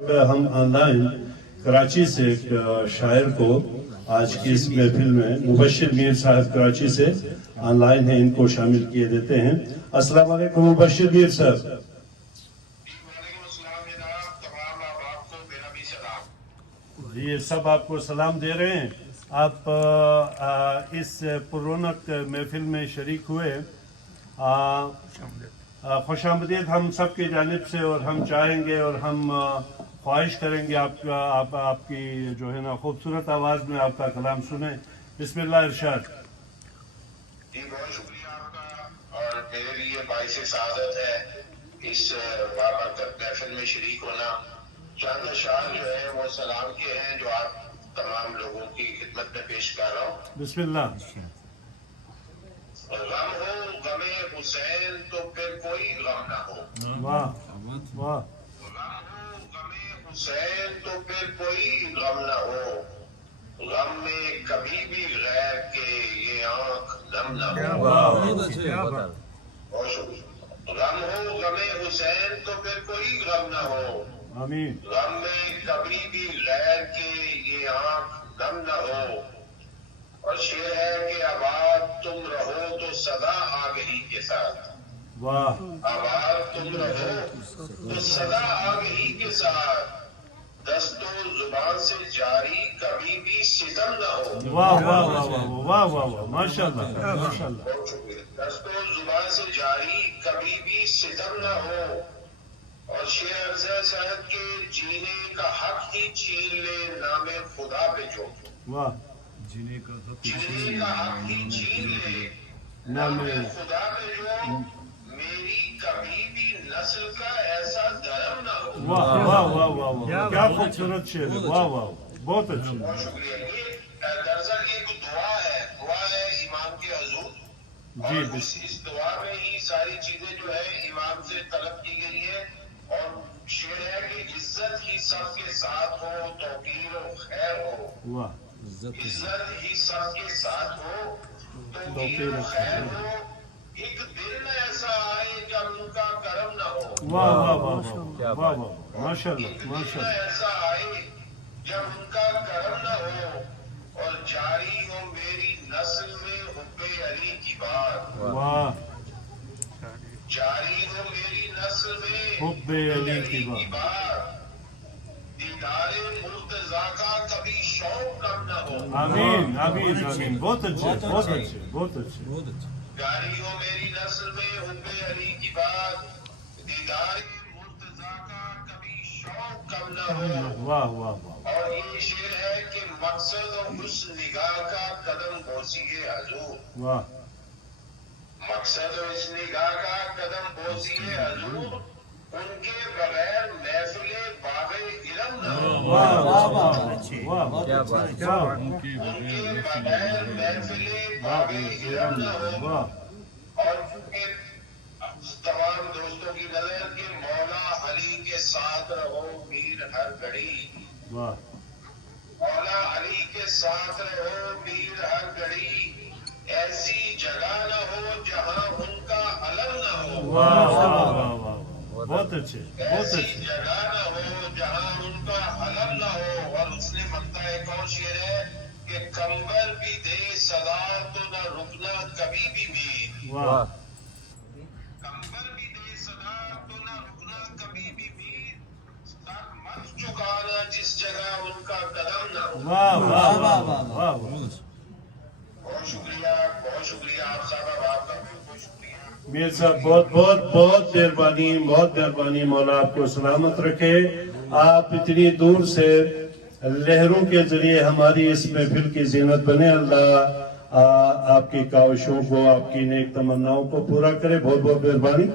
ہم on line Karachi سے ایک شاعر کو آج کی اس محفل میں مبشر میر صاحب کراچی سے آن لائن ہیں، ان کو شامل کیے دیتے ہیں۔ السلام علیکم مبشر میر صاحب۔ وعلیکم السلام جناب، تمام احباب کو میرا بھی سلام۔ یہ سب آپ کو سلام دے رہے ہیں۔ آپ اس پررونق محفل میں شریک ہوئے، خوش آمدید ہم سب کی جانب سے، اور ہم چاہیں گے اور ہم خواہش کریں گے آپ کی جو ہے نا خوبصورت آواز میں آپ کا کلام سنیں۔ بسم اللہ ارشاد۔ جی بہت شکریہ آپ کا، اور میرے لیے باعث سعادت ہے اس بابرکت محفل میں شریک ہونا۔ چند اشعار جو ہے وہ سلام کے ہیں جو آپ تمام لوگوں کی خدمت میں پیش کر رہا ہوں۔ بسم اللہ۔ غم ہو غم حسین تو پھر کوئی غم نہ ہو، واہ واہ۔ غم ہو غم حسین تو پھر کوئی غم نہ ہو، غم میں کبھی بھی غیر کے یہ آنکھ نم نہ ہو۔ واہ بہت شکریہ۔ غم ہو غم حسین تو پھر کوئی غم نہ ہو، آمین۔ غم میں کبھی بھی غیر کے یہ آنکھ نم نہ ہو۔ اور شعر ہے کہ آباد تم رہو تو سدا آگہی کے ساتھ، واہ آباد تم رہو تو سدا آگہی کے ساتھ، دست و زبان سے جاری کبھی بھی ستم نہ ہو۔ واہ واہ واہ واہ واہ واہ واہ، ماشاء اللہ ماشاء اللہ۔ بہت شکریہ۔ دست و زبان سے جاری کبھی بھی ستم نہ ہو۔ اور شعر افضل صاحب کے جینے کا حق ہی چھین لے نام خدا پہ جو، واہ جینے کا حق ہی چھین لے نام خدا پہ جو، میری کبھی بھی نسل کا ایسا درم نہ ہو۔ واہ واہ واہ واہ واہ، کیا خوبصورت شعر ہے، واہ واہ بہت اچھا۔ بہت شکریہ۔ یہ دراصل یہ ایک دعا ہے امام کے حضور، جی اور اس دعا میں ہی ساری چیزیں جو ہے امام سے طلب کی گئی ہے۔ اور شعر ہے کہ عزت ہی سب کے ساتھ ہو، توقیر و خیر ہو، واہ عزت ہی سب کے ساتھ ہو، توقیر و خیر ہو، ایک دن ایسا آئے جب ان کا کرم نہ ہو۔ واہ واہ واہ واہ واہ واہ، ماشاء اللہ ایک ماشاء دن اللہ۔ ایسا آئے جب ان کا کرم نہ ہو، اور جاری ہو میری نسل میں حب علی کی بات، واہ جاری ہو میری نسل میں حب علی کی بات۔ بات، دیدار مرتضیٰ کا کبھی شوق کم نہ ہو۔ آمین آمین آمین، بہت اچھے بہت اچھے بہت اچھے۔ جاری ہو میری نسل میں حب علی کی بات، دیدار مرتضیٰ کا کبھی شوق کم نہ ہو۔ واہ واہ واہ، اور یہ شعر ہے کہ مقصد و اس نگاہ کا قدم بوسی حضور، واہ مقصد و اس نگاہ کا قدم بوسی حضور، ان کے بغیر محفل باغ علم نہ ہو۔ واہ واہ واہ واہ، کیا بات ہے، ان کے بغیر محفل باغ علم نہ ہو۔ واہ اور چونکہ تمام دوستوں کی نظر کہ مولا علی کے ساتھ رہو میر ہر گھڑی، واہ مولا علی کے ساتھ رہو میر ہر گھڑی، ایسی جگہ نہ ہو جہاں ان کا علم نہ ہو۔ واہ واہ واہ واہ، بہت اچھے بہت ایسی اچھے۔ جگہ نہ ہو جہاں ان کا علم نہ ہو۔ اور اس نے مکتا ایک اور شعر ہے کہ کمبل بھی دے صدا تو نہ رکنا کبھی بھی میر، واہ کمبل بھی دے صدا تو نہ رکنا کبھی بھی میر، سر مت چکانا جس جگہ ان کا قدم نہ ہو۔ واہ واہ واہ واہ واہ، بہت شکریہ آپ صاحب، آپ کا بھی بہت شکریہ۔ میر صاحب بہت بہت بہت مہربانی، مولا آپ کو سلامت رکھے۔ آپ اتنی دور سے لہروں کے ذریعے ہماری اس محفل کی زینت بنے۔ اللہ آپ کی کاوشوں کو، آپ کی نیک تمناؤں کو پورا کرے۔ بہت بہت مہربانی۔